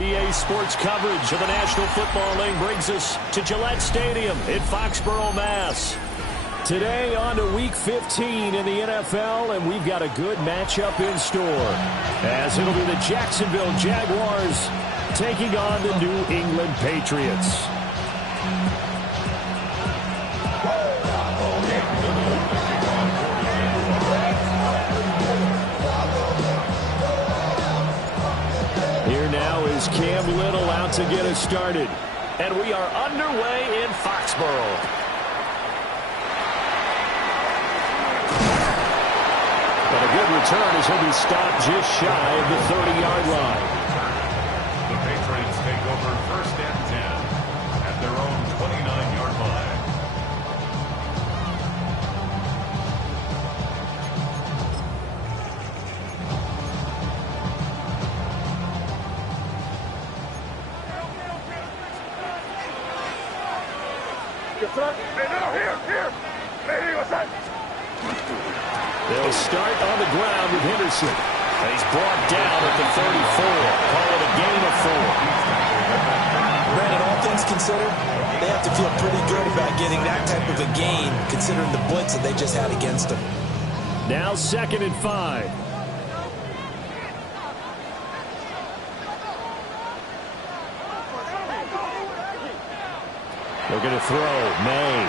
EA Sports coverage of the National Football League brings us to Gillette Stadium in Foxborough, Mass. Today on to Week 15 in the NFL, and we've got a good matchup in store, as it'll be the Jacksonville Jaguars taking on the New England Patriots. Here now is Cam Little out to get us started, and we are underway in Foxborough. But a good return as he'll be stopped just shy of the 30-yard line. The Patriots take over 1st and 10 at their own 29-yard line. They'll start on the ground with Henderson. He's brought down at the 34. Call it a gain of 4. Brandon, all things considered, they have to feel pretty good about getting that type of a gain, considering the blitz that they just had against them. Now 2nd and 5. They're going to throw. May.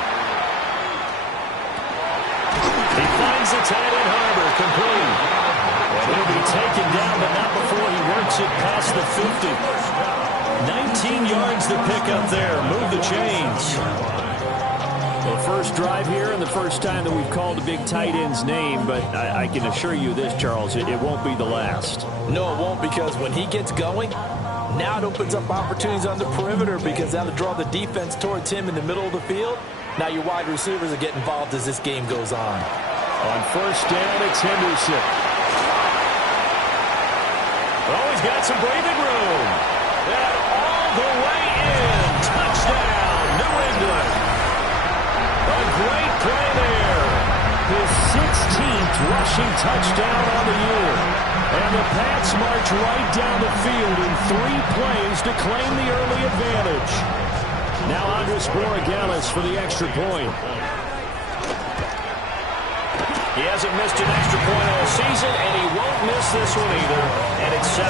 He finds the tight end Harbor, complete. And he'll be taken down, but not before he works it past the 50. 19 yards to pick up there. Move the chains. The first drive here and the first time that we've called a big tight end's name, but I can assure you this, Charles, it won't be the last. No, it won't, because when he gets going, now it opens up opportunities on the perimeter, because that'll draw the defense towards him in the middle of the field. Now your wide receivers will get involved as this game goes on. On 1st down, it's Henderson. Oh, he's got some breathing room. And all the way in. Touchdown, New England. A great play there. His 16th rushing touchdown on the year. And the Pats march right down the field in 3 plays to claim the early advantage. Now Andres Borregales for the extra point. He hasn't missed an extra point all season, and he won't miss this one either. And it's 7-0.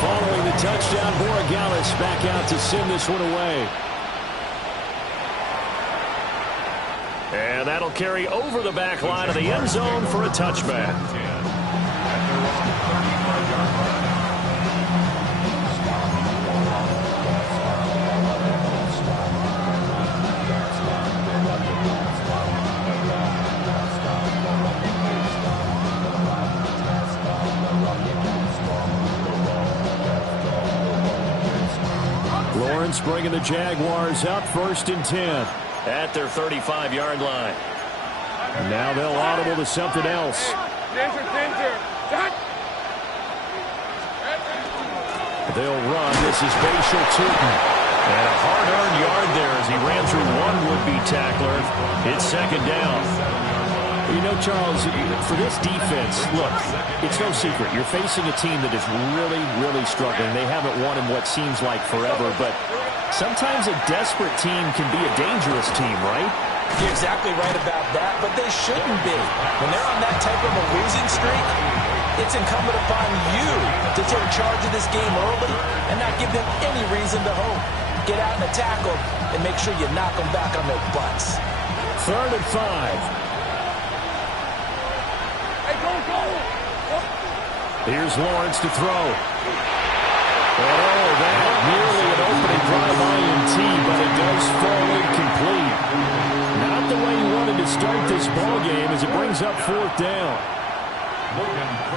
Following the touchdown, Borregales back out to send this one away. And that'll carry over the back line of the end zone for a touchback. Lawrence bringing the Jaguars up 1st and 10 at their 35-yard line. Now they'll audible to something else. They'll run. This is Bashal Tootin. And a hard-earned yard there as he ran through one would-be tackler. It's 2nd down. You know, Charles, for this defense, look, it's no secret. You're facing a team that is really, really struggling. They haven't won in what seems like forever, but sometimes a desperate team can be a dangerous team, right? You're exactly right about that, but they shouldn't be. When they're on that type of a losing streak, it's incumbent upon you to take charge of this game early and not give them any reason to hope. Get out and attack them and make sure you knock them back on their butts. 3rd and 5. Here's Lawrence to throw. And oh, that nearly an opening drive INT, but it does fall incomplete. Not the way he wanted to start this ball game as it brings up 4th down.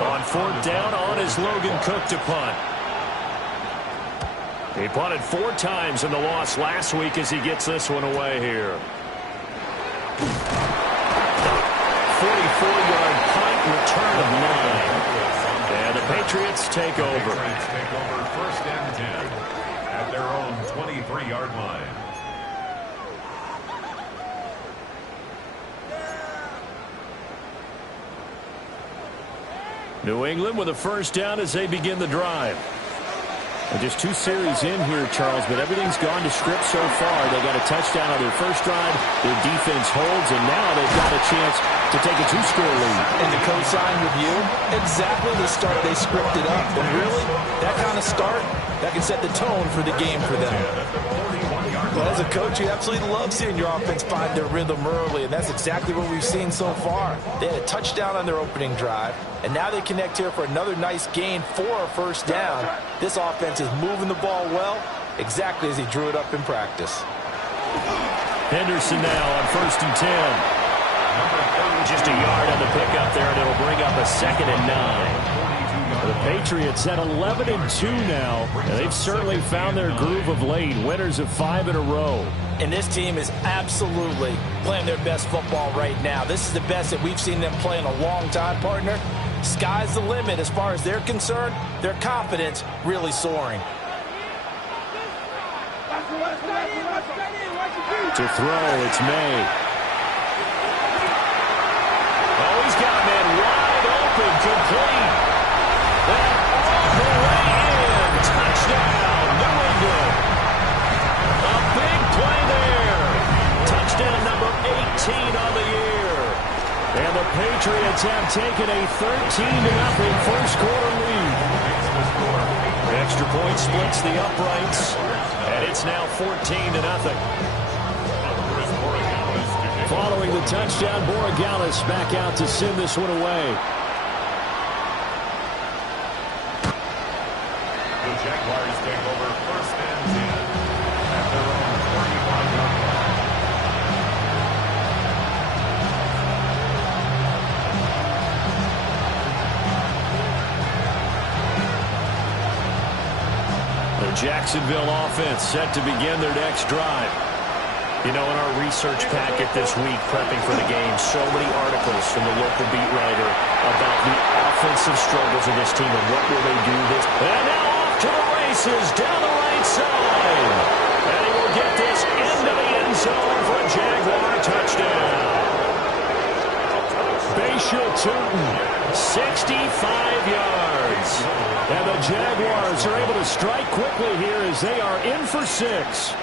On 4th down, on is Logan Cook to punt. He punted 4 times in the loss last week as he gets this one away here. 44-yard punt, return of 9. And the Patriots take over. 1st and 10 at their own 23-yard line. New England with a first down as they begin the drive. And just 2 series in here, Charles, but everything's gone to script so far. They got a touchdown on their first drive. Their defense holds, and now they've got a chance to take a 2-score lead. And to co-sign with you, exactly the start they scripted up. And really, that kind of start, that can set the tone for the game for them. Well, as a coach, you absolutely love seeing your offense find their rhythm early, and that's exactly what we've seen so far. They had a touchdown on their opening drive, and now they connect here for another nice gain for a first down. This offense is moving the ball well, exactly as he drew it up in practice. Henderson now on 1st and 10. Just a yard on the pickup there, and it'll bring up a 2nd and 9. The Patriots at 11-2 now, and they've certainly found their groove of late. Winners of 5 in a row. And this team is absolutely playing their best football right now. This is the best that we've seen them play in a long time, partner. Sky's the limit as far as they're concerned. Their confidence really soaring. To throw, it's May. Oh, he's got a man wide open, complete. And all the way in. Touchdown, New England. A big play there. Touchdown number 18 on the year. And the Patriots have taken a 13-0 first-quarter lead. Extra point splits the uprights, and it's now 14-0. Following the touchdown, Borregales back out to send this one away. The Jaguars take over 1st and 10 at their own 35-yard line. The Jacksonville offense set to begin their next drive. You know, in our research packet this week, prepping for the game, so many articles from the local beat writer about the offensive struggles of this team and what will they do this. And now off to the races down the right side. And he will get this into the end zone for a Jaguar touchdown. Bayshore Tootin, 65 yards. And the Jaguars are able to strike quickly here as they are in for 6.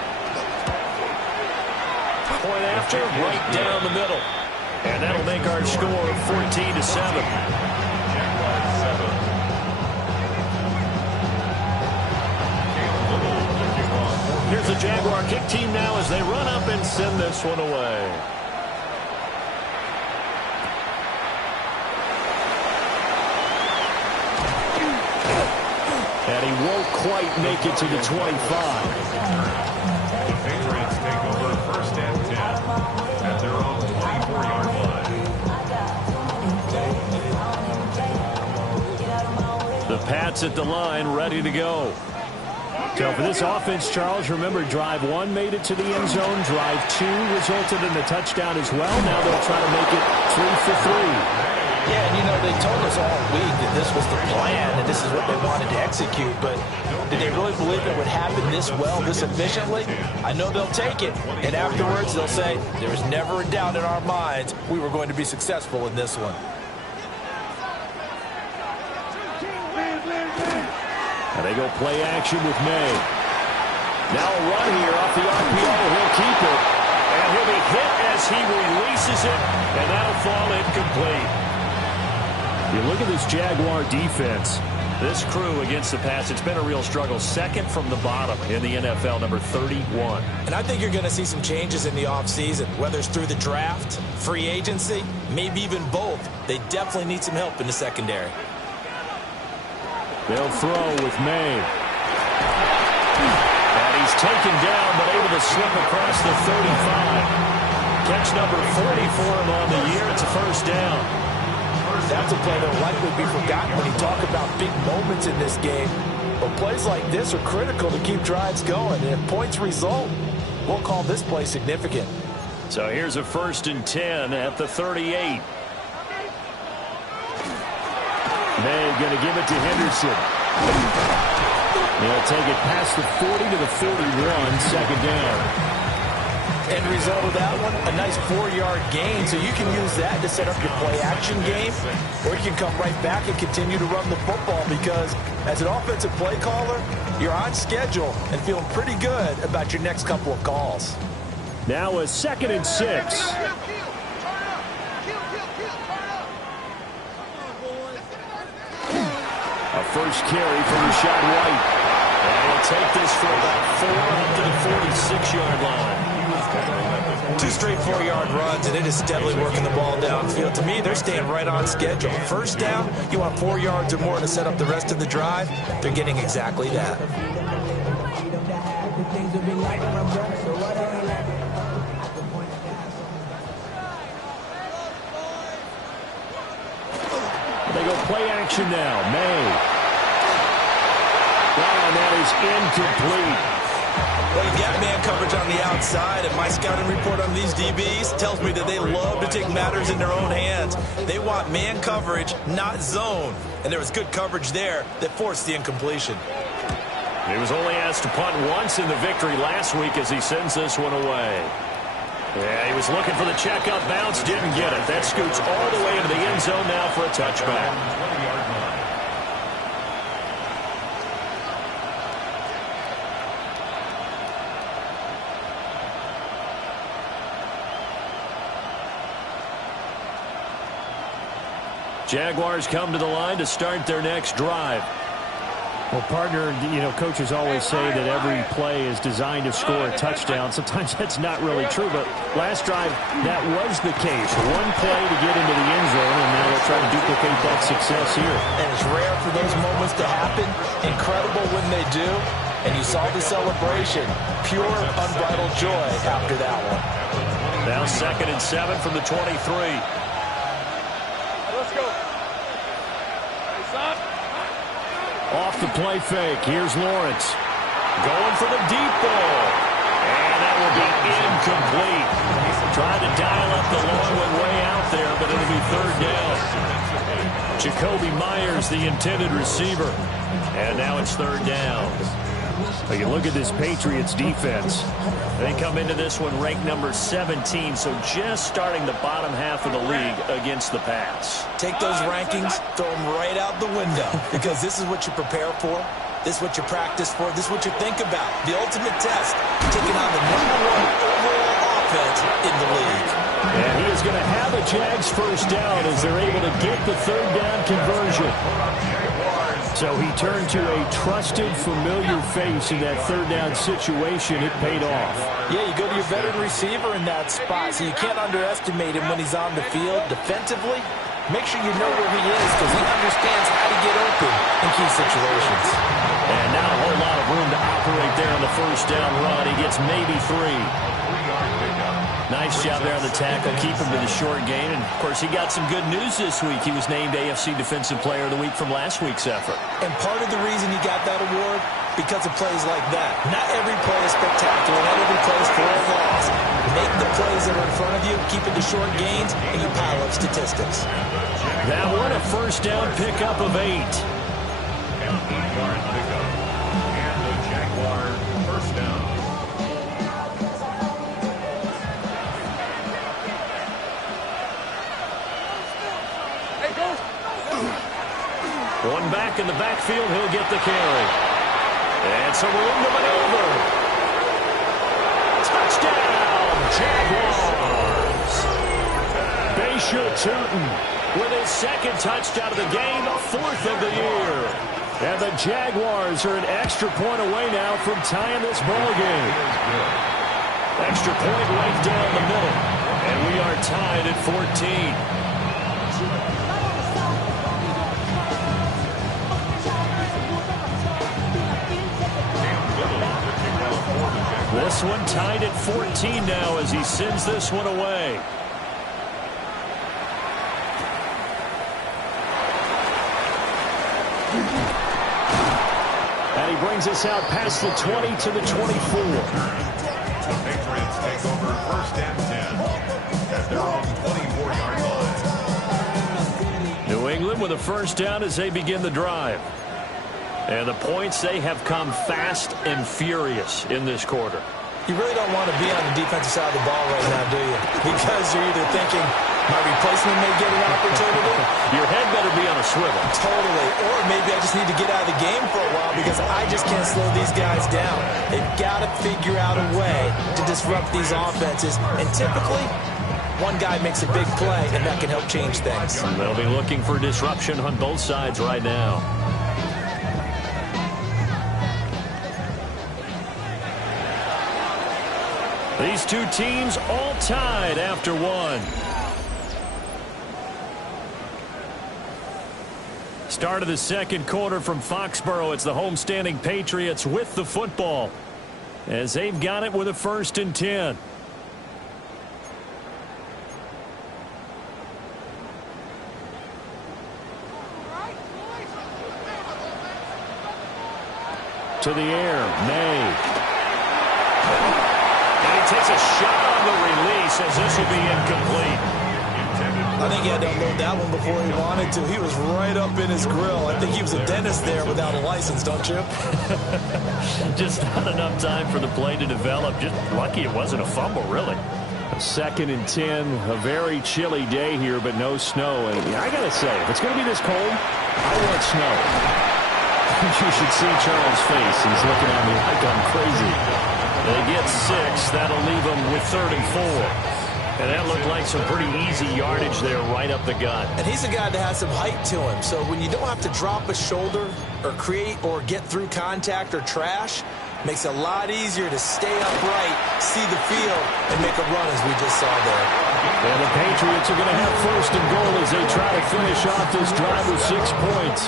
Point after, right down the middle. And that'll make our score 14-7. Here's the Jaguar kick team now as they run up and send this one away. And he won't quite make it to the 25. The Patriots take over 1st and 10 at their own 24-yard line. The Pats at the line, ready to go. So for this offense, Charles, remember drive 1 made it to the end zone. Drive 2 resulted in a touchdown as well. Now they'll try to make it 3 for 3. Yeah, and you know, they told us all week that this was the plan and this is what they wanted to execute, but did they really believe it would happen this well, this efficiently? I know they'll take it, and afterwards they'll say, there was never a doubt in our minds we were going to be successful in this one. And they go play action with May. Now a run here off the RPO. He'll keep it. And he'll be hit as he releases it, and that'll fall incomplete. You look at this Jaguar defense. This crew against the pass, it's been a real struggle. 2nd from the bottom in the NFL, number 31. And I think you're going to see some changes in the offseason, whether it's through the draft, free agency, maybe even both. They definitely need some help in the secondary. They'll throw with May. And he's taken down, but able to slip across the 35. Catch number 40 for him on the year. It's a first down. That's a play that will likely be forgotten when you talk about big moments in this game. But plays like this are critical to keep drives going. And if points result, we'll call this play significant. So here's a 1st and 10 at the 38. May going to give it to Henderson. They'll take it past the 40 to the 41, second down. End result of that one, a nice 4-yard gain, so you can use that to set up your play-action game, or you can come right back and continue to run the football because as an offensive play caller, you're on schedule and feeling pretty good about your next couple of calls. Now a 2nd and 6. A first carry from Rashad White. And he'll take this for about 4 up to the 46-yard line. 2 straight 4-yard runs, and it is steadily working the ball downfield. To me, they're staying right on schedule. First down, you want 4 yards or more to set up the rest of the drive. They're getting exactly that. They go play action now. May. And that is incomplete. Well, you got man coverage on the outside, and my scouting report on these DBs tells me that they love to take matters in their own hands. They want man coverage, not zone. And there was good coverage there that forced the incompletion. He was only asked to punt once in the victory last week as he sends this one away. Yeah, he was looking for the checkup bounce, didn't get it. That scoots all the way into the end zone now for a touchback. Jaguars come to the line to start their next drive. Well, partner, coaches always say that every play is designed to score a touchdown. Sometimes that's not really true, but last drive, that was the case. One play to get into the end zone, and now they'll try to duplicate that success here. And it's rare for those moments to happen. Incredible when they do. And you saw the celebration. Pure, unbridled joy after that one. Now 2nd and 7 from the 23. Off the play fake. Here's Lawrence. Going for the deep ball. And that will be incomplete. Trying to dial up the long one way out there, but it'll be 3rd down. Jacoby Myers, the intended receiver. And now it's 3rd down. But you look at this Patriots defense. They come into this one ranked number 17, so just starting the bottom half of the league against the pass. Take those rankings, throw them right out the window, because this is what you prepare for. This is what you practice for. This is what you think about. The ultimate test, taking on the #1 overall offense in the league. And he is going to have a Jags first down as they're able to get the 3rd down conversion. So he turned to a trusted, familiar face in that 3rd down situation. It paid off. Yeah, you go to your veteran receiver in that spot, so you can't underestimate him when he's on the field. Defensively, make sure you know where he is because he understands how to get open in key situations. And not a whole lot of room to operate there on the first down run. He gets maybe 3. Nice job there on the tackle. Keep him to the short gain. And, of course, he got some good news this week. He was named AFC Defensive Player of the Week from last week's effort. And part of the reason he got that award, because of plays like that. Not every play is spectacular. Not every play is for a loss. Make the plays that are in front of you, keep it to short gains, and you pile up statistics. That one, a first down pickup of 8. An 8-yard pickup. And the Jaguars first down. One back in the backfield, he'll get the carry. And some room to maneuver. Touchdown, Jaguars. Baysher Tootin with his 2nd touchdown of the game, 4th of the year. And the Jaguars are an extra point away now from tying this ball game. Extra point right down the middle. And we are tied at 14. This one tied at 14 now as he sends this one away. And he brings us out past the 20 to the 24. The Patriots take over 1st and 10 at their own 24-yard line. New England with a first down as they begin the drive. And the points, they have come fast and furious in this quarter. You really don't want to be on the defensive side of the ball right now, do you? Because you're either thinking, my replacement may get an opportunity. Your head better be on a swivel. Totally. Or maybe I just need to get out of the game for a while because I just can't slow these guys down. They've got to figure out a way to disrupt these offenses. And typically, one guy makes a big play, and that can help change things. They'll be looking for disruption on both sides right now. These two teams all tied after one. Start of the second quarter from Foxborough. It's the homestanding Patriots with the football as they've got it with a 1st and 10. To the air, May. Takes a shot on the release as this will be incomplete. I think he had to unload that one before he wanted to. He was right up in his grill. I think he was a dentist there without a license, don't you? Just not enough time for the play to develop. Just lucky it wasn't a fumble, really. A 2nd and 10, a very chilly day here, but no snow. And I got to say, if it's going to be this cold, I want snow. You should see Charles' face. He's looking at me like I'm crazy. They get 6. That'll leave them with 3rd and 4. And that looked like some pretty easy yardage there right up the gut. And he's a guy that has some height to him. So when you don't have to drop a shoulder or create or get through contact or trash, makes it a lot easier to stay upright, see the field, and make a run as we just saw there. And the Patriots are going to have 1st and goal as they try to finish off this drive with 6 points.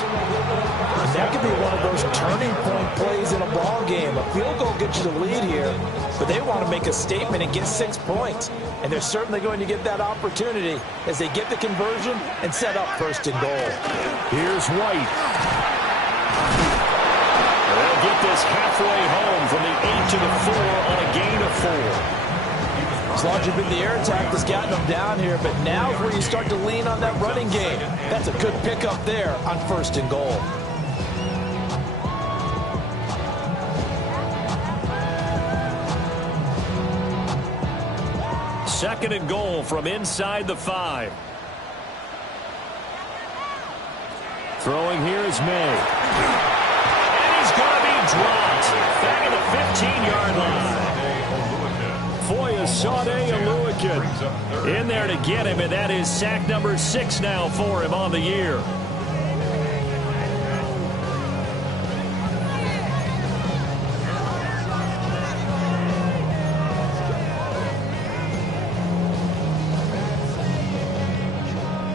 That could be one of those turning point plays in a ball game. A field goal gets you the lead here, but they want to make a statement and get 6 points. And they're certainly going to get that opportunity as they get the conversion and set up 1st and goal. Here's White. They'll get this halfway home from the 8 to the 4 on a gain of 4. As long as you've been the air attack that's gotten them down here, but now is where you start to lean on that running game. That's a good pickup there on 1st and goal. Second and goal from inside the 5. Throwing here is May. And he's going to be dropped back at the 15-yard line. Foyesade Aluakin in there to get him, and that is sack number 6 now for him on the year.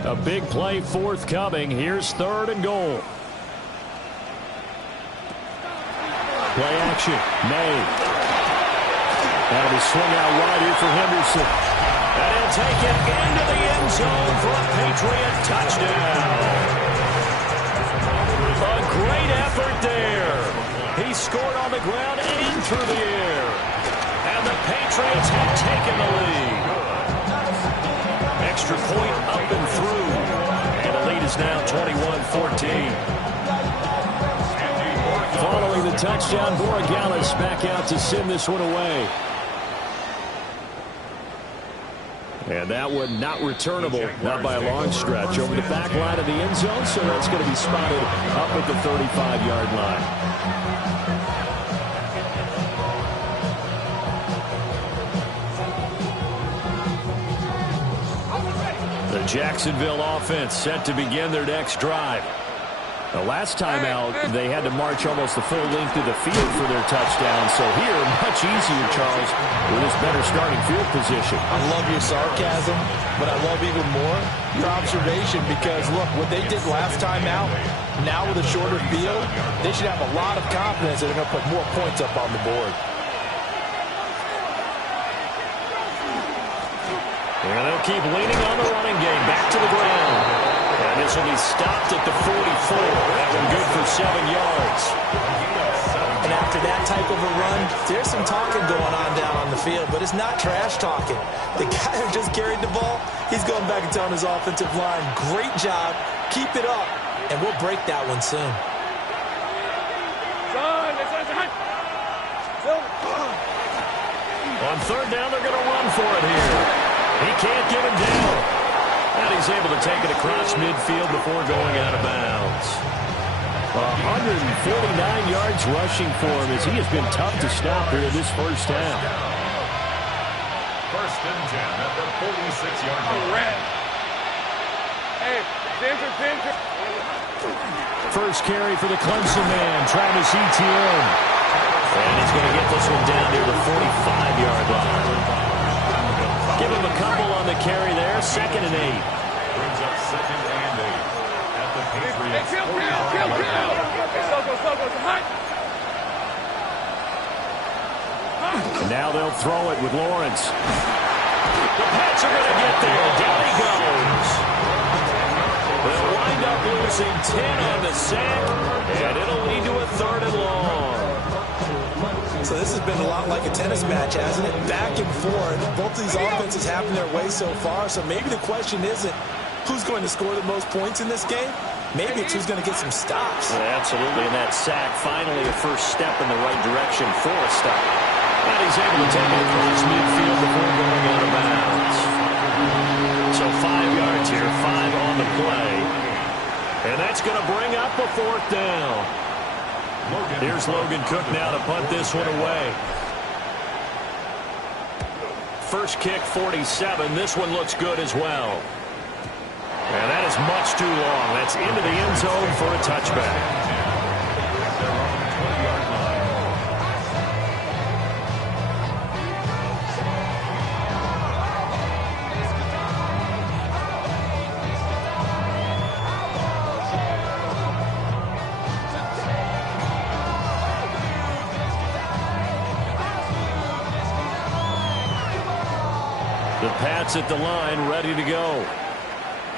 A big play forthcoming. Here's 3rd and goal. Play action. May. That'll be swung out wide here for Henderson. And he'll take it into the end zone for a Patriot touchdown. A great effort there. He scored on the ground and through the air. And the Patriots have taken the lead. Extra point up and through. And the lead is now 21-14. Following the touchdown, Borregales back out to send this one away. And that one not returnable, not by a long stretch. Over the back line of the end zone, so that's going to be spotted up at the 35-yard line. The Jacksonville offense set to begin their next drive. The last time out, they had to march almost the full length of the field for their touchdown. So here, much easier, Charles, with this better starting field position. I love your sarcasm, but I love even more your observation because, look, what they did last time out, now with a shorter field, they should have a lot of confidence that they're going to put more points up on the board. And they'll keep leaning on the running game. Back to the ground. And this will be stopped at the 44. That one good for 7 yards. And after that type of a run, there's some talking going on down on the field, but it's not trash talking. The guy who just carried the ball, he's going back and telling his offensive line, great job, keep it up, and we'll break that one soon. On third down, they're going to run for it here. He can't get him down. And he's able to take it across midfield before going out of bounds. 149 yards rushing for him as he has been tough to stop here in this first half. First and 10 at the 46-yard line. Hey, danger. First carry for the Clemson man, Travis Etienne. And he's going to get this one down near the 45-yard line. Give him a couple on the carry there. 2nd and 8. Brings up 2nd and 8 at the Patriots. And now they'll throw it with Lawrence. The Pats are going to get there. Down he goes. They'll wind up losing 10 on the sack, and it'll lead to a 3rd and long. So this has been a lot like a tennis match, hasn't it? Back and forth. Both of these offenses having their way so far. So maybe the question isn't who's going to score the most points in this game. Maybe it's who's going to get some stops. Yeah, absolutely. And that sack, finally a first step in the right direction for a stop. And he's able to take it across midfield before going out of bounds. So 5 yards here, 5 on the play. And that's going to bring up a 4th down. Here's Logan Cook now to punt this one away. First kick, 47. This one looks good as well. And that is much too long. That's into the end zone for a touchback. The Pats at the line, ready to go.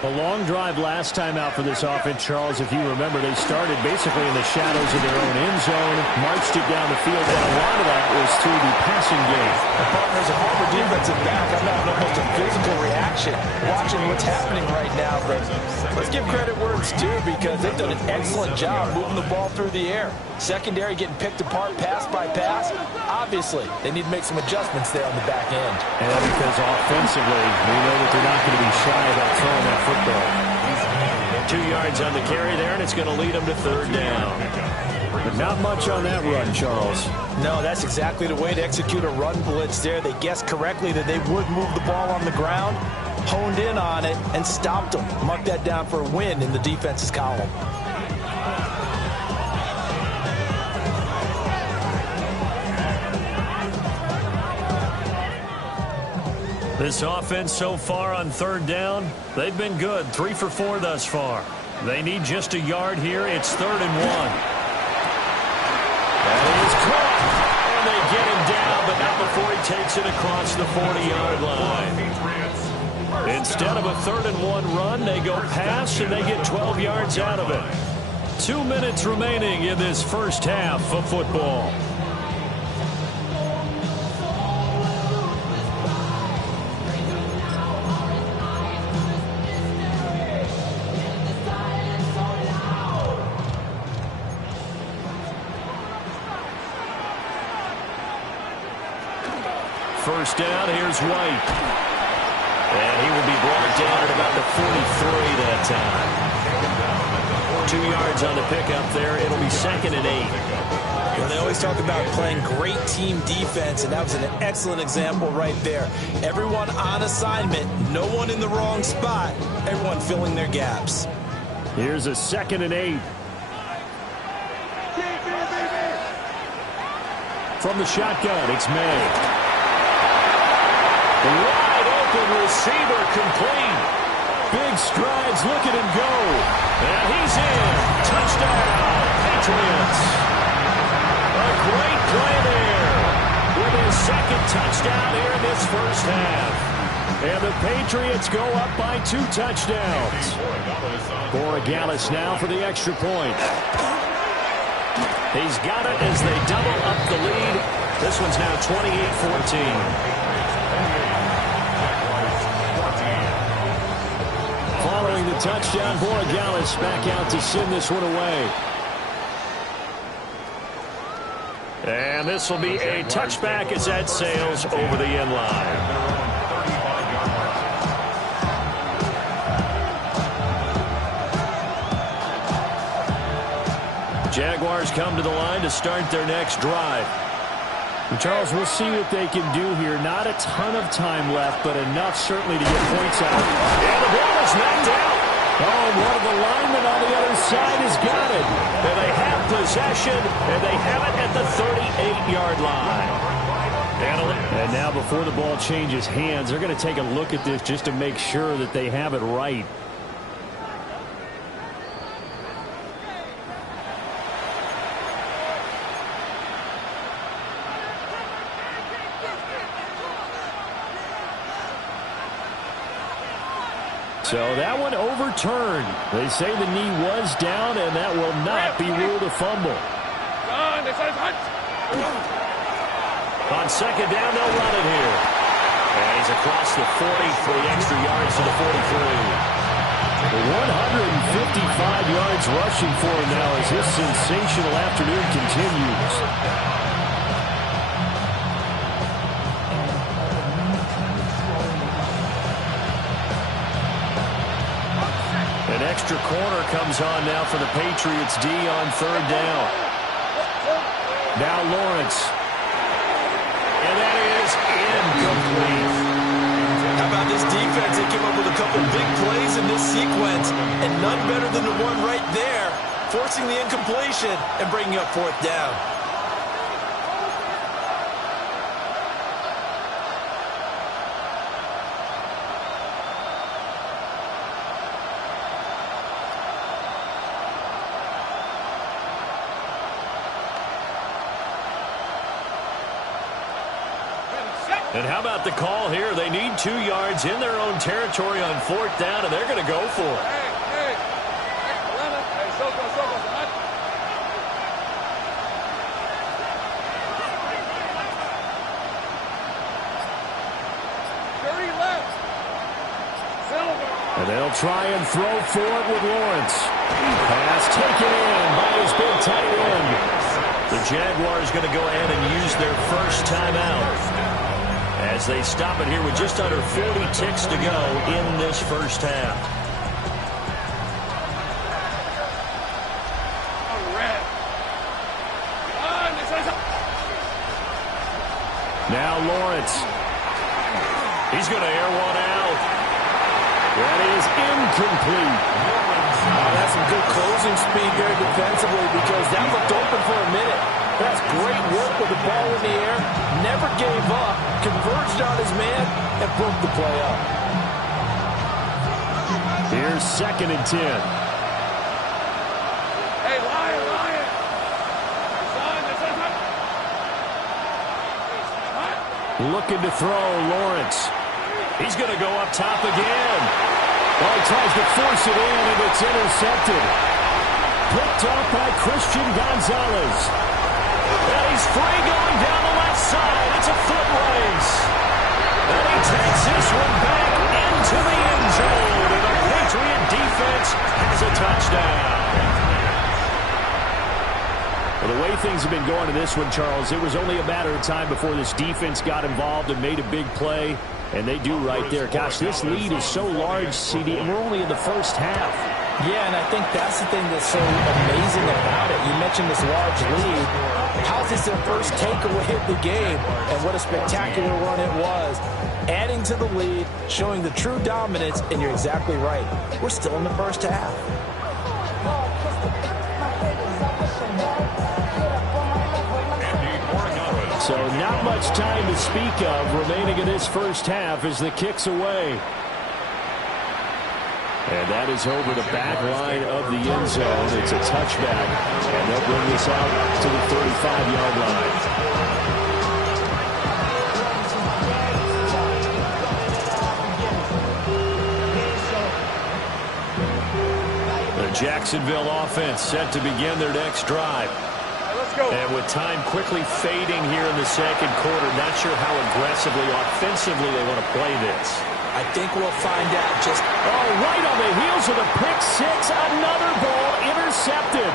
A long drive last time out for this offense, Charles. If you remember, they started basically in the shadows of their own end zone, marched it down the field, and a lot of that was through the passing game. The partners of Harvard defensive back, I'm having almost a physical reaction watching what's happening right now. But let's give credit where it's due because they've done an excellent job moving the ball through the air. Secondary getting picked apart pass by pass. Obviously, they need to make some adjustments there on the back end. And because offensively, we know that they're not going to be shy about throwing that football. 2 yards on the carry there, and it's going to lead them to 3rd down. But not much on that run, Charles. No, that's exactly the way to execute a run blitz there. They guessed correctly that they would move the ball on the ground, honed in on it, and stopped them. Mark that down for a win in the defense's column. This offense so far on 3rd down, they've been good. 3 for 4 thus far. They need just a yard here. It's 3rd and 1. That is caught. And they get him down, but not before he takes it across the 40-yard line. Instead of a 3rd and 1 run, they go pass, and they get 12 yards out of it. 2 minutes remaining in this first half of football. First down, here's White. And he will be brought down at about the 43 that time. 2 yards on the pickup there. It'll be 2nd and 8. Well, they always talk about playing great team defense, and that was an excellent example right there. Everyone on assignment, no one in the wrong spot, everyone filling their gaps. Here's a 2nd and 8. From the shotgun, it's May. Wide open receiver complete. Big strides. Look at him go. And he's in. Touchdown, Patriots. A great play there with his 2nd touchdown here in this first half. And the Patriots go up by 2 touchdowns. Borregales now for the extra point. He's got it as they double up the lead. This one's now 28-14. Following the touchdown, Borregales back out to send this one away. And this will be a touchback as that sails over the end line. Jaguars come to the line to start their next drive. And Charles, we'll see what they can do here. Not a ton of time left, but enough certainly to get points out. And the ball is knocked out. Oh, one of the linemen on the other side has got it. And they have possession, and they have it at the 38-yard line. And now before the ball changes hands, they're going to take a look at this just to make sure that they have it right. So that one overturned. They say the knee was down, and that will not be ruled a fumble. On second down, they'll run it here. And he's across the 40 for the extra yards to the 43. 155 yards rushing for him now as this sensational afternoon continues. An extra corner comes on now for the Patriots D on third down. Now Lawrence. And that is incomplete. How about this defense? They came up with a couple big plays in this sequence, and none better than the one right there, forcing the incompletion and bringing up fourth down. And how about the call here? They need 2 yards in their own territory on fourth down, and they're going to go for it. And they'll try and throw for it with Lawrence. Pass taken in by his big tight end. The Jaguars going to go ahead and use their first timeout as they stop it here with just under 40 ticks to go in this first half. Now Lawrence. He's going to air one out. That is incomplete. That's some good closing speed there defensively because that looked open for a minute. That's great work with the ball in the air. Never gave up. Converged on his man and broke the play up. Here's 2nd and 10. Hey, Lion, Lion. Looking to throw, Lawrence. He's going to go up top again. Oh, he tries to force it in, and it's intercepted. Picked up by Christian Gonzalez. And he's free going down the left side. It's a foot race. And he takes this one back into the end zone. And the Patriot defense has a touchdown. Well, the way things have been going in this one, Charles, it was only a matter of time before this defense got involved and made a big play. And they do right there. Gosh, this lead is so large, CD, and we're only in the first half. Yeah, and I think that's the thing that's so amazing about it. You mentioned this large lead. How's this their first takeaway of the game? And what a spectacular run it was. Adding to the lead, showing the true dominance, and you're exactly right. We're still in the first half. So not much time to speak of remaining in this first half as the kick's away. And that is over the back line of the end zone. It's a touchback. And they'll bring this out to the 35-yard line. The Jacksonville offense set to begin their next drive. And with time quickly fading here in the second quarter, not sure how aggressively, offensively they want to play this. I think we'll find out just... Oh, right on the heels of the pick six. Another ball intercepted.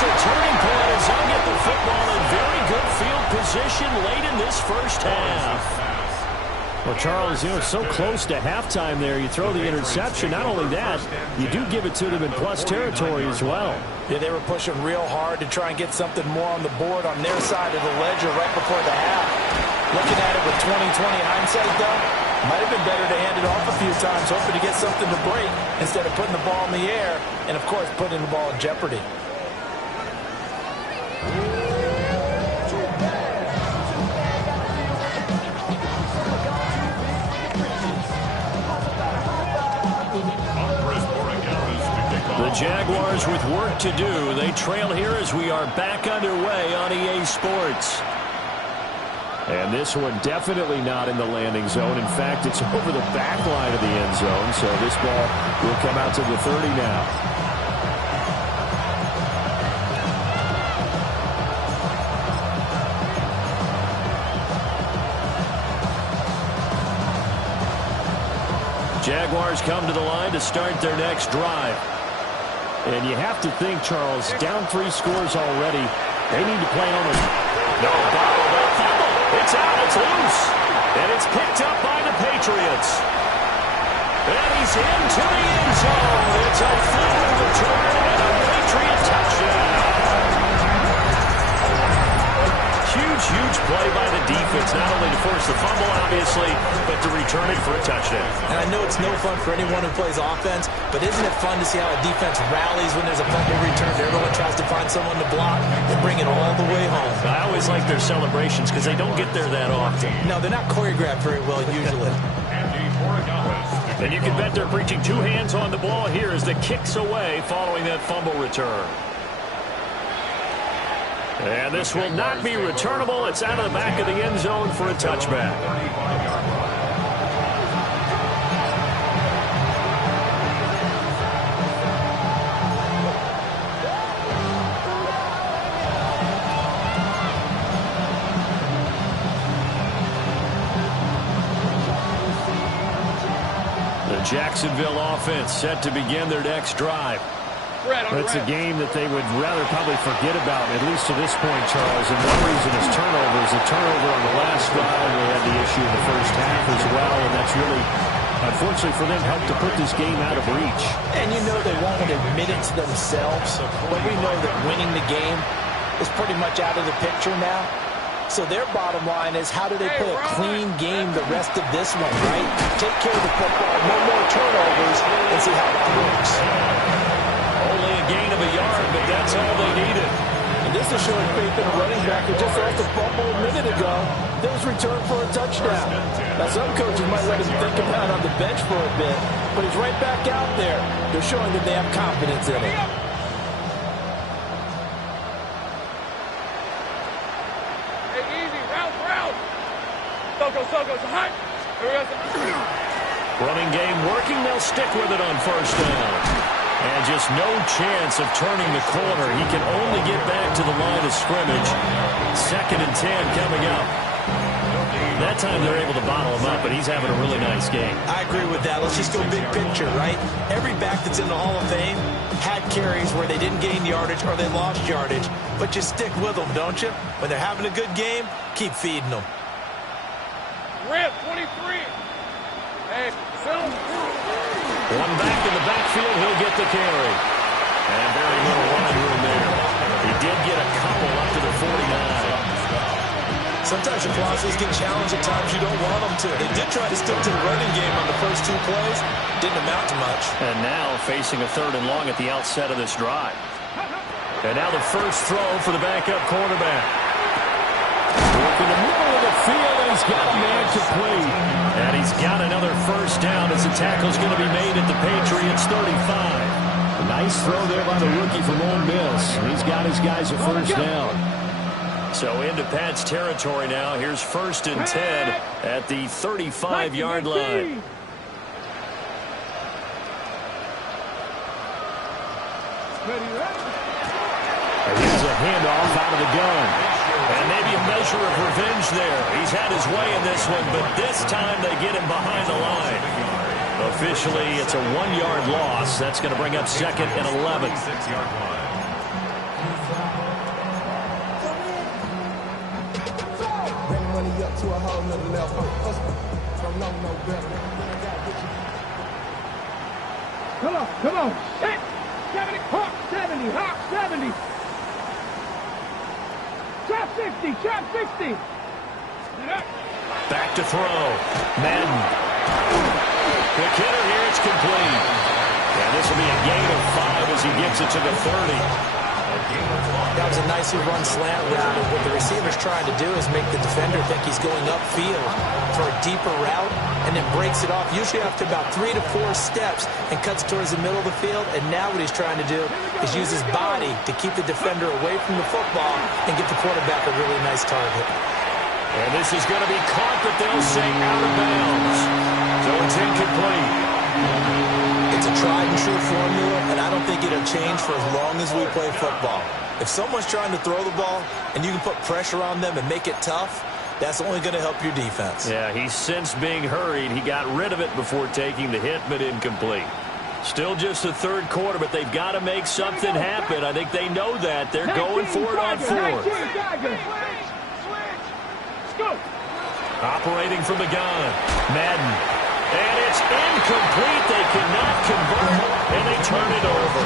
crucial turning point as he'll get the football in very good field position late in this first half. Well, Charles, so close to halftime there. You throw the interception. Not only that, you do give it to them in plus territory as well. Yeah, they were pushing real hard to try and get something more on the board on their side of the ledger right before the half. Looking at it with 20/20 hindsight, though, might have been better to hand it off a few times, hoping to get something to break instead of putting the ball in the air and, of course, putting the ball in jeopardy. The Jaguars with work to do. They trail here as we are back underway on EA Sports. And this one definitely not in the landing zone. In fact, it's over the back line of the end zone. So this ball will come out to the 30 now. Jaguars come to the line to start their next drive. And you have to think, Charles, down 3 scores already. They need to play almost. No, bottled up fumble. It's out. It's loose. And it's picked up by the Patriots. And he's into the end zone. It's a fumble return and a Patriot touchdown. Huge play by the defense, not only to force the fumble, obviously, but to return it for a touchdown. And I know it's no fun for anyone who plays offense, but isn't it fun to see how a defense rallies when there's a fumble return? Everyone tries to find someone to block and bring it all the way home. I always like their celebrations because they don't get there that often. No, they're not choreographed very well usually. And you can bet they're preaching 2 hands on the ball here as the kick's away following that fumble return. And this will not be returnable. It's out of the back of the end zone for a touchback. The Jacksonville offense set to begin their next drive. It's a game that they would rather probably forget about, at least to this point, Charles. And one reason is turnovers. A turnover on the last drive. They had the issue in the first half as well, and that's really, unfortunately for them, helped to put this game out of reach. And you know they won't admit it to themselves, but we know that winning the game is pretty much out of the picture now. So their bottom line is, how do they play a clean game the rest of this one, right? Take care of the football, no more turnovers, and see how that works. Only a gain of a yard, but that's all they needed. And this is showing faith in a running back who just lost a fumble a minute ago. That was returned for a touchdown. Now, some coaches might let him think about it on the bench for a bit, but he's right back out there. They're showing that they have confidence in him. Hey, easy, route. Soko's hot. Running game working. They'll stick with it on first down. And just no chance of turning the corner. He can only get back to the line of scrimmage. 2nd and 10 coming up. That time they're able to bottle him up, but he's having a really nice game. I agree with that. Let's just go big picture, right? Every back that's in the Hall of Fame had carries where they didn't gain yardage or they lost yardage. But you stick with them, don't you? When they're having a good game, keep feeding them. Rip, 23. Hey, Phil. One back in the backfield, he'll get the carry. And very little running room there. He did get a couple up to the 49. Sometimes your process get challenged at times you don't want them to. They did try to stick to the running game on the first 2 plays. Didn't amount to much. And now facing a 3rd and long at the outset of this drive. And now the first throw for the backup quarterback. In the middle of the field, and he's got a man complete. And he's got another first down as the tackle's going to be made at the Patriots 35. A nice throw there by the rookie from Ole Miss. He's got his guys at first down. So into Pat's territory now. Here's 1st and 10 at the 35-yard line. And here's a handoff out of the gun. And maybe a measure of revenge there. He's had his way in this one, but this time they get him behind the line. Officially, it's a 1-yard loss. That's going to bring up 2nd and 11. Money up to a whole nother level. Don't know no better. Come on. Hit. 70, hawk 70, hawk 70. Trap 60. Back to throw. Madden. The hitter here, it's complete. And this will be a gain of 5 as he gets it to the 30. That was a nicely run slant route, and what the receiver's trying to do is make the defender think he's going upfield for a deeper route, and then breaks it off, usually after about 3 to 4 steps, and cuts towards the middle of the field. And now what he's trying to do is use his body to keep the defender away from the football and get the quarterback a really nice target. And this is going to be caught, but they'll say out of bounds. So it's incomplete. It's a tried-and-true formula, and I don't think it'll change for as long as we play football. If someone's trying to throw the ball and you can put pressure on them and make it tough, that's only going to help your defense. Yeah, he sensed being hurried. He got rid of it before taking the hit, but incomplete. Still just the third quarter, but they've got to make something happen. I think they know that. They're going for it on fourth. Operating from the gun. Madden. And it's incomplete. They cannot convert, and they turn it over.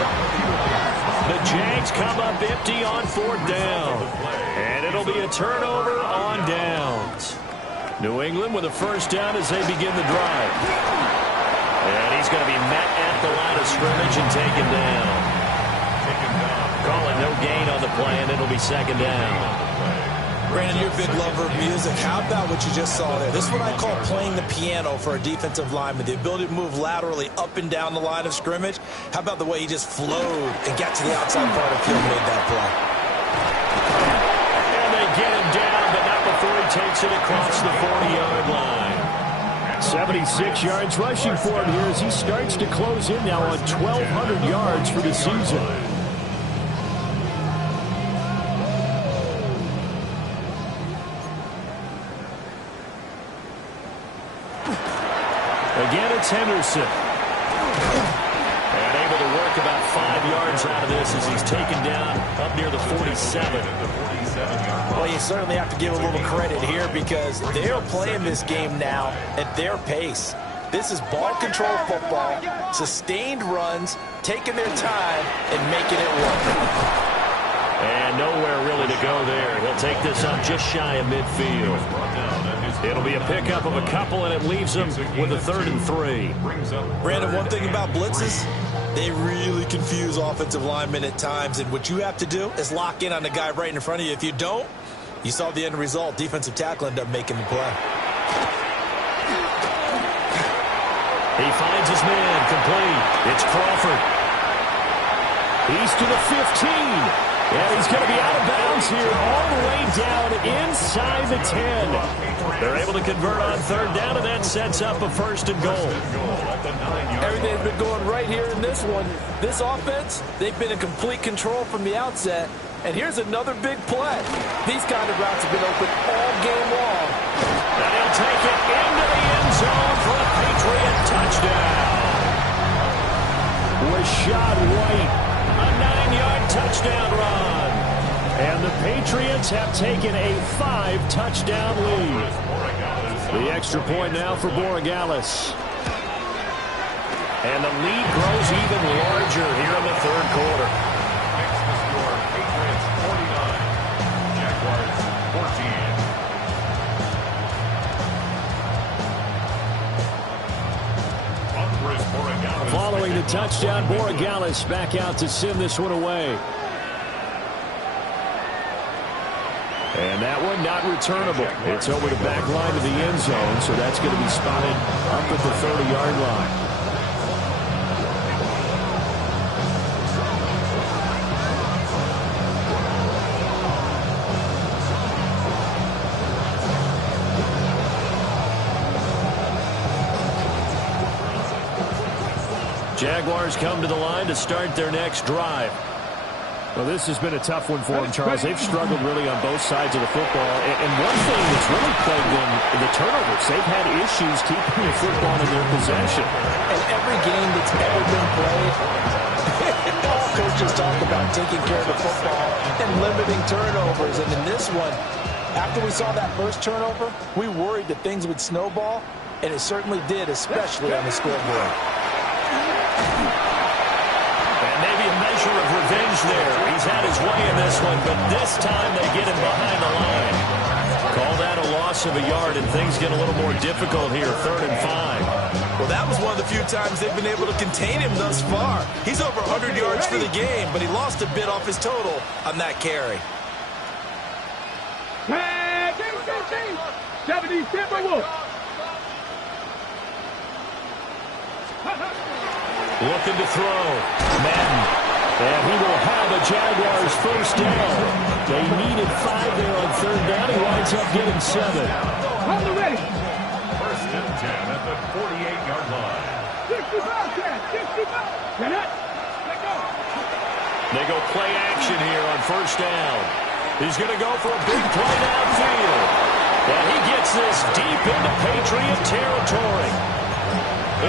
The Jags come up empty on fourth down. And it'll be a turnover on downs. New England with a first down as they begin the drive. And he's going to be met at the line of scrimmage and taken down. Calling no gain on the play, and it'll be second down. Brandon, you're a big lover of music. How about what you just saw there? This is what I call playing the piano for a defensive lineman. The ability to move laterally up and down the line of scrimmage. How about the way he just flowed and got to the outside part of the field and made that play? And they get him down, but not before he takes it across the 40-yard line. 76 yards rushing for him here as he starts to close in now on 1,200 yards for the season. Again, it's Henderson. And able to work about 5 yards out of this as he's taken down up near the 47. Well, you certainly have to give a little credit here because they're playing this game now at their pace. This is ball control football, sustained runs, taking their time, and making it work. And nowhere really to go there. He'll take this up just shy of midfield. It'll be a pickup of a couple, and it leaves them with a 3rd and 3. Brandon, one thing about blitzes, they really confuse offensive linemen at times, and what you have to do is lock in on the guy right in front of you. If you don't, you saw the end result. Defensive tackle ended up making the play. He finds his man, complete. It's Crawford. He's to the 15. And he's going to be out of bounds here all the way down inside the 10. They're able to convert on 3rd down, and that sets up a 1st and goal. Everything's been going right here in this one. This offense, they've been in complete control from the outset. And here's another big play. These kind of routes have been open all game long. And he'll take it into the end zone for a Patriot touchdown. Rashad White. A 9-yard touchdown run. And the Patriots have taken a 5-touchdown lead. The extra point now for Borregales. And the lead grows even larger here in the 3rd quarter. Next to score, Patriots 49, Jaguars 14. Following the touchdown, Borregales back out to send this one away. And that one not returnable. It's over the back line of the end zone, so that's going to be spotted up at the 30-yard line. Jaguars come to the line to start their next drive. Well, this has been a tough one for them, Charles. They've struggled really on both sides of the football. And one thing that's really plagued them, the turnovers. They've had issues keeping the football in their possession. And every game that's ever been played, all coaches talk about about taking care of the football and limiting turnovers. And in this one, after we saw that first turnover, we worried that things would snowball, and it certainly did, especially on the scoreboard. And maybe a measure of revenge there. He's had his way in this one, but this time they get him behind the line. Call that a loss of a yard, and things get a little more difficult here, 3rd and 5. Well, that was one of the few times they've been able to contain him thus far. He's over 100 yards for the game, but he lost a bit off his total on that carry. 70 Timberwolves. Looking to throw. Madden. And he will have a Jaguars first down. They needed 5 there on 3rd down. He winds up getting 7. On the ready. 1st and 10 at the 48-yard line. 65, 65. Get it. Let go. They go play action here on 1st down. He's going to go for a big play downfield. And he gets this deep into Patriot territory.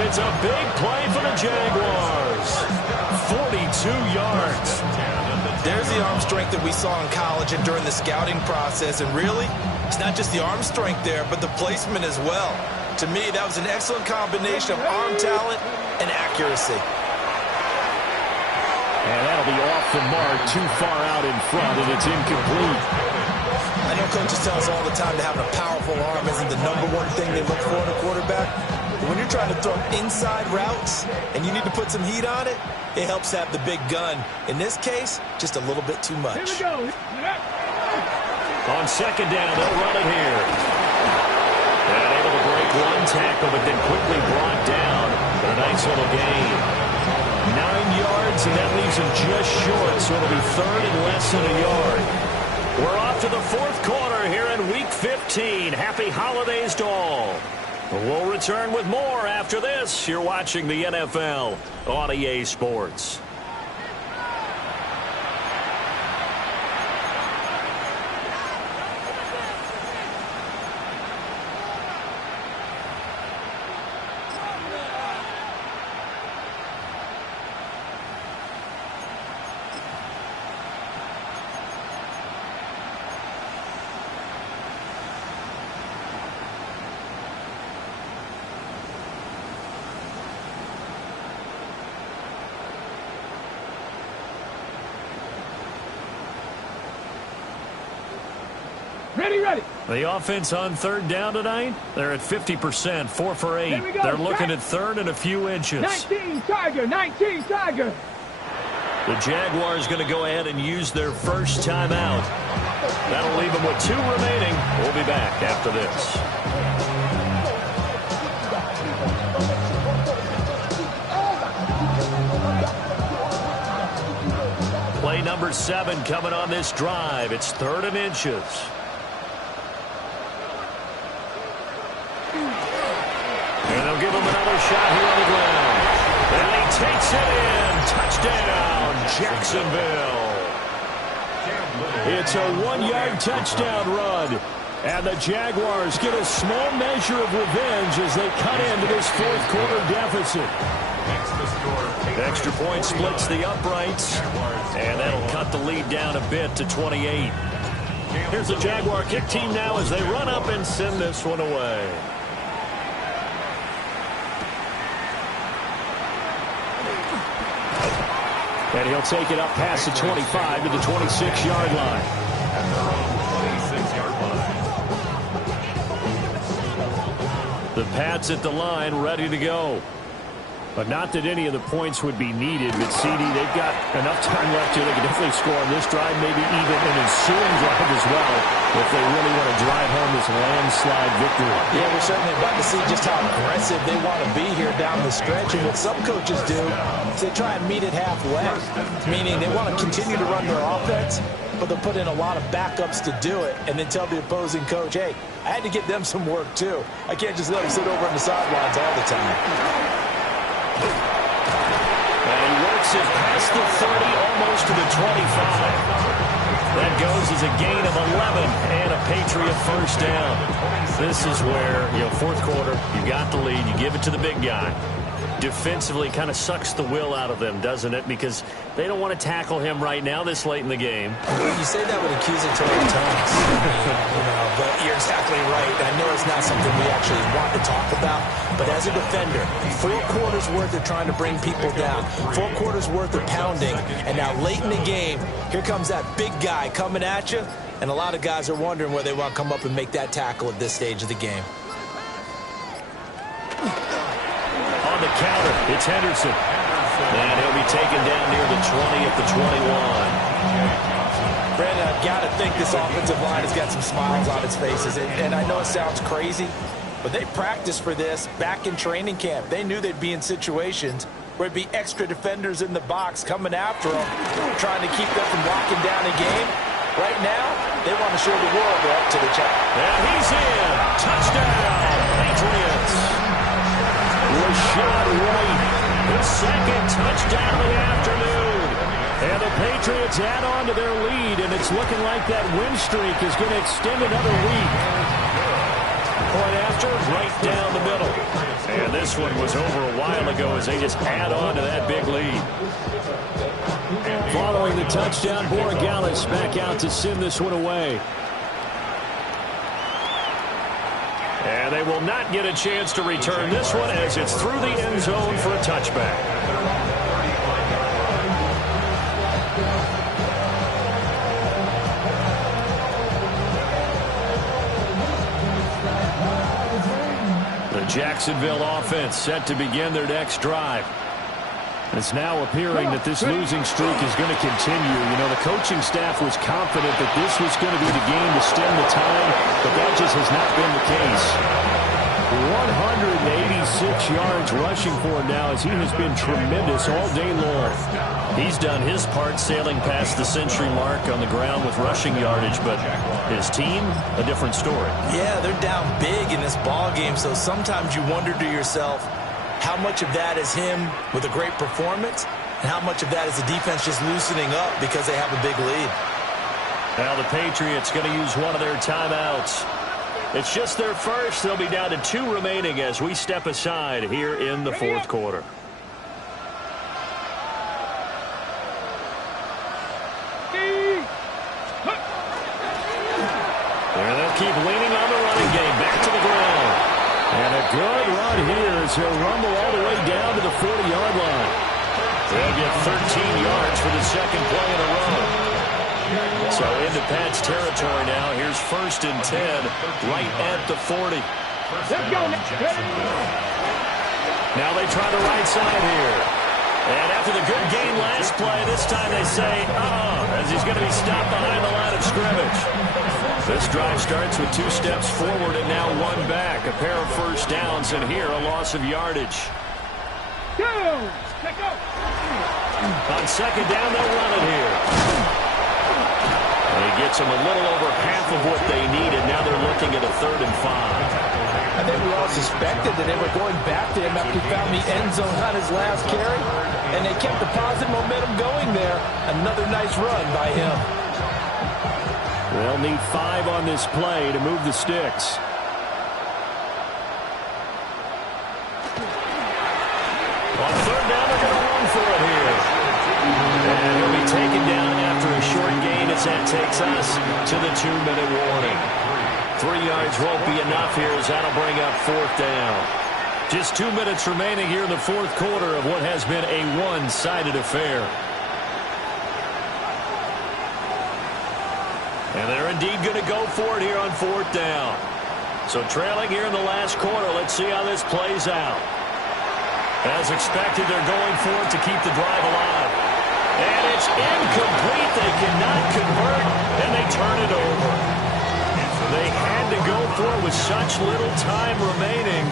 It's a big play for the Jaguars. 42 yards. There's the arm strength that we saw in college and during the scouting process. And really, it's not just the arm strength there, but the placement as well. To me, that was an excellent combination of arm talent and accuracy. And that'll be off the mark, too far out in front, and it's incomplete. I know coaches tell us all the time that having a powerful arm isn't the #1 thing they look for in a quarterback. But when you're trying to throw inside routes and you need to put some heat on it, it helps have the big gun. In this case, just a little bit too much. Here we go. On 2nd down, they'll run it here. And able to break one tackle, but then quickly brought down. But a nice little gain. 9 yards, and that leaves him just short, so it'll be 3rd and less than a yard. We're off to the 4th quarter here in Week 15. Happy holidays to all. We'll return with more after this. You're watching the NFL on EA Sports. Ready. The offense on 3rd down tonight, they're at 50%, 4 for 8. They're looking at 3rd and a few inches. 19 Tiger. The Jaguars going to go ahead and use their first timeout. That'll leave them with 2 remaining. We'll be back after this. Play number 7 coming on this drive. It's 3rd and inches. And they'll give him another shot here on the ground. And he takes it in. Touchdown, Jacksonville. It's a 1-yard touchdown run. And the Jaguars get a small measure of revenge as they cut into this 4th quarter deficit. Extra point splits the uprights. And that'll cut the lead down a bit to 28. Here's the Jaguar kick team now as they run up and send this one away. And he'll take it up past the 25 to the 26-yard line. At their own 26-yard line. The Pats at the line, ready to go. But not that any of the points would be needed, but CD, they've got enough time left here. They can definitely score on this drive, maybe even an ensuing drive as well, if they really want to drive home this landslide victory. Yeah, we're certainly about to see just how aggressive they want to be here down the stretch. And what some coaches do is they try and meet it halfway, meaning they want to continue to run their offense, but they'll put in a lot of backups to do it and then tell the opposing coach, hey, I had to get them some work too. I can't just let them sit over on the sidelines all the time. And he works it past the 30, almost to the 25. That goes as a gain of 11 and a Patriot first down. This is where, 4th quarter, you got the lead, you give it to the big guy. defensively kind of sucks the will out of them, doesn't it? Because they don't want to tackle him right now this late in the game. You say that with accusatory tones, but you're exactly right. I know it's not something we actually want to talk about, but as a defender, 4 quarters worth of trying to bring people down, 4 quarters worth of pounding, and now late in the game, here comes that big guy coming at you, and a lot of guys are wondering where they want to come up and make that tackle at this stage of the game. On the counter, it's Henderson. And he'll be taken down near the 20 at the 21. Brandon, I've got to think this offensive line has got some smiles on its faces. And I know it sounds crazy, but they practiced for this back in training camp. They knew they'd be in situations where it'd be extra defenders in the box coming after them, trying to keep them from locking down a game. Right now, they want to show the world they're up to the challenge. And he's in. Touchdown, Patriots. Rashad White, his second touchdown of the afternoon. And the Patriots add on to their lead, and it's looking like that win streak is going to extend another week. Point after, right down the middle. And this one was over a while ago as they just add on to that big lead. Following the touchdown, Borregales back out to send this one away. And they will not get a chance to return this one as it's through the end zone for a touchback. The Jacksonville offense set to begin their next drive. It's now appearing that this losing streak is going to continue. You know, the coaching staff was confident that this was going to be the game to stem the tide, but that just has not been the case. 186 yards rushing for him now as he has been tremendous all day long. He's done his part sailing past the century mark on the ground with rushing yardage, but his team, a different story. Yeah, they're down big in this ball game, so sometimes you wonder to yourself, how much of that is him with a great performance, and how much of that is the defense just loosening up because they have a big lead? Now the Patriots going to use one of their timeouts. It's just their first. They'll be down to 2 remaining as we step aside here in the 4th quarter. And they'll keep leaning on the running game. Back to the ground. And a good run here as he'll rumble all the way down to the 40-yard line. They'll get 13 yards for the second play in a row. So into Pat's territory now. Here's 1st and 10 right at the 40. Let's go. Now they try the right side here. And after the good game last play, this time they say, as he's going to be stopped behind the line of scrimmage. This drive starts with 2 steps forward and now 1 back. A pair of first downs, and here a loss of yardage. On second down, they'll run it here. And he gets them a little over half of what they needed. Now they're looking at a 3rd and 5. I think we all suspected that they were going back to him after he found the end zone on his last carry, and they kept the positive momentum going there. Another nice run by him. They'll need 5 on this play to move the sticks. On 3rd down, they're going to run for it here. And he'll be taken down after a short gain as that takes us to the 2-minute warning. 3 yards won't be enough here as that'll bring up 4th down. Just 2 minutes remaining here in the 4th quarter of what has been a one-sided affair. And they're indeed going to go for it here on 4th down. So trailing here in the last quarter, let's see how this plays out. As expected, they're going for it to keep the drive alive. And it's incomplete. They cannot convert, and they turn it over. They had to go for it with such little time remaining,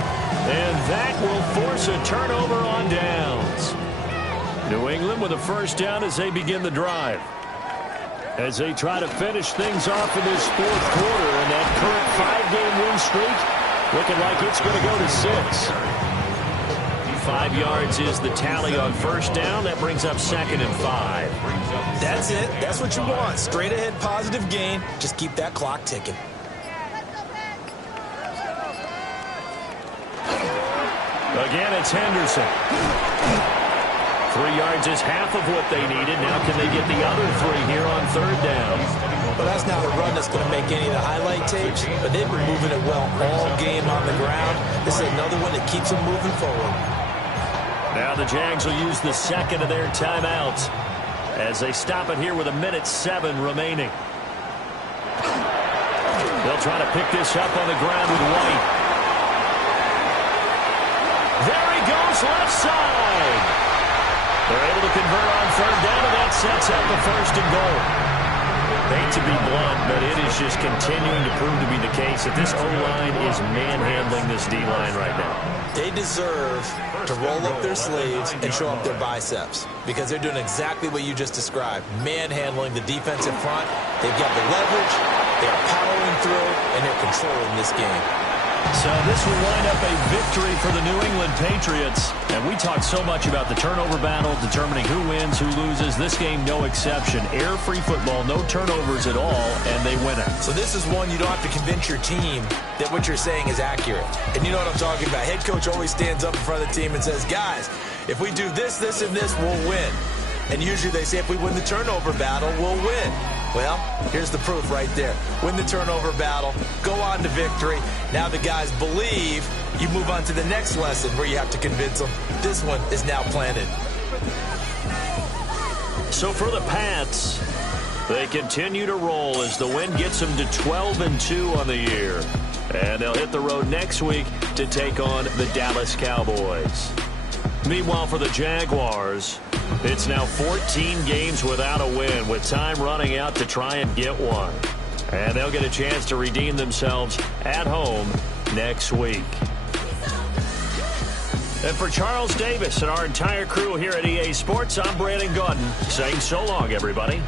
and that will force a turnover on downs. New England with a first down as they begin the drive. As they try to finish things off in this 4th quarter, and that current 5-game win streak looking like it's going to go to 6. 5 yards is the tally on first down. That brings up 2nd and 5. That's it. That's what you want. Straight ahead positive gain. Just keep that clock ticking. Again, it's Henderson. 3 yards is half of what they needed. Now can they get the other 3 here on third down? Well, that's not a run that's going to make any of the highlight tapes, but they've been moving it well all game on the ground. This is another one that keeps them moving forward. Now the Jags will use the second of their timeouts as they stop it here with 1:07 remaining. They'll try to pick this up on the ground with White. There he goes, left side. They're able to convert on third down, and that sets up the first and goal. Hate to be blunt, but it is just continuing to prove to be the case that this O-line is manhandling this D-line right now. They deserve to roll up their sleeves and show up their biceps because they're doing exactly what you just described, manhandling the defensive front. They've got the leverage, they're powering through, and they're controlling this game. So this will wind up a victory for the New England Patriots. And we talked so much about the turnover battle, determining who wins, who loses. This game, no exception. Air-free football, no turnovers at all, and they win it. So this is one you don't have to convince your team that what you're saying is accurate. And you know what I'm talking about. Head coach always stands up in front of the team and says, guys, if we do this, this, and this, we'll win. And usually they say if we win the turnover battle, we'll win. Well, here's the proof right there. Win the turnover battle, go on to victory. Now the guys believe. You move on to the next lesson where you have to convince them. This one is now planted. So for the Pats, they continue to roll as the win gets them to 12-2 on the year. And they'll hit the road next week to take on the Dallas Cowboys. Meanwhile, for the Jaguars, it's now 14 games without a win, with time running out to try and get one. And they'll get a chance to redeem themselves at home next week. And for Charles Davis and our entire crew here at EA Sports, I'm Brandon Gaudin saying so long, everybody.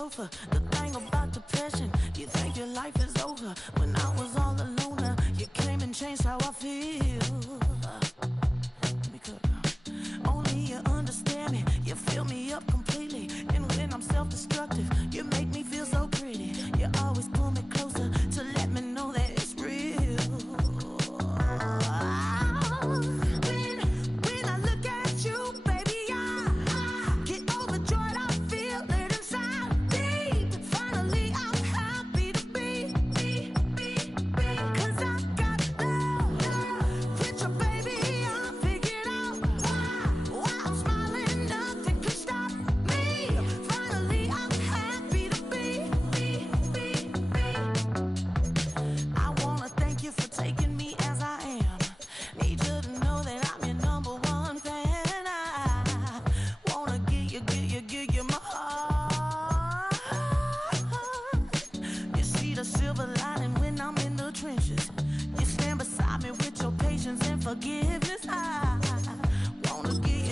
sofa. The thing about depression, you think your life is over. When I was all alone, you came and changed how I feel. Let me cook. Only you understand me, you fill me up completely. And when I'm self-destructive, you make me feel so pretty. You always pull me closer to let me know that it's real. When I look at you, baby, I get overjoyed. I feel it inside me. Finally, I'm happy to be. Cause I got love with your baby. I figured out why I'm smiling. Nothing can stop me. Finally, I'm happy to be. I wanna thank you for taking me as I am. Need you to know that I'm your number one fan. I wanna give you my heart. You see the silver lining when I'm in the trenches. You stand beside me with your patience and forgiveness. I wanna give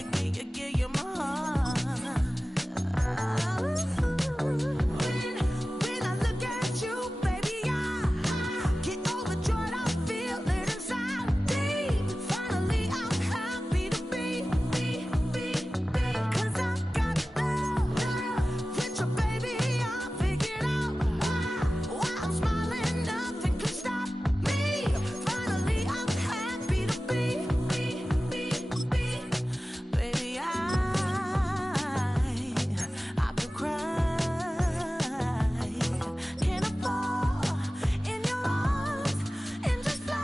you my heart. When I look at you, baby, I get overjoyed. I feel it inside me. Finally, I'm happy to be. Cause I got love with your baby. I figured out why I'm smiling. Nothing can stop me. Finally, I'm happy to be. Baby, I could cry. Can I fall in your arms and just fly?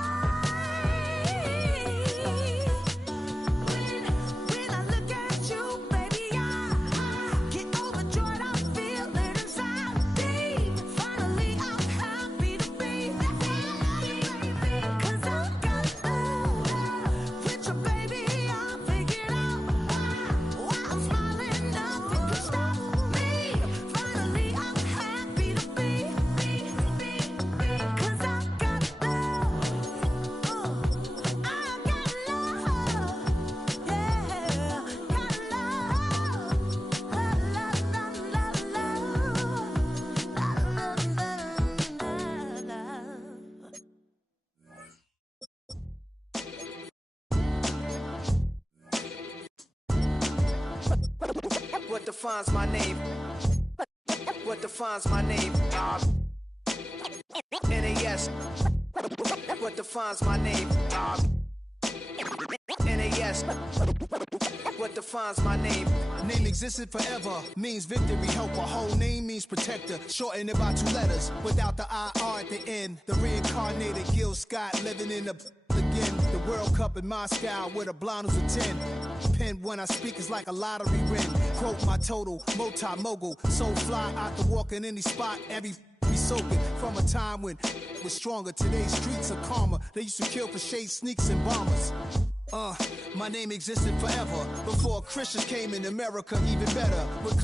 When I look at you, baby, I get overjoyed. I feel it inside me. Finally, I'm happy to be. Cause I got love with your baby. I figured out why I'm smiling. Nothing can stop me. Finally, I'm happy to be. Cause I got love. I got love. Yeah, got What defines my name? What defines my name? NAS. What defines my name? NAS. What defines my name? Name existed forever, means victory, helper. Whole name means protector, shorten it by 2 letters. Without the IR at the end, the reincarnated Gil Scott living in the again. The World Cup in Moscow with a blonde who's a 10. Pen when I speak is like a lottery win. Quote my total, multi-mogul. So fly out to walk in any spot, every be soaking. From a time when it was stronger, today's streets are calmer. They used to kill for shade sneaks and bombers. My name existed forever, before Christians came in America, even better. With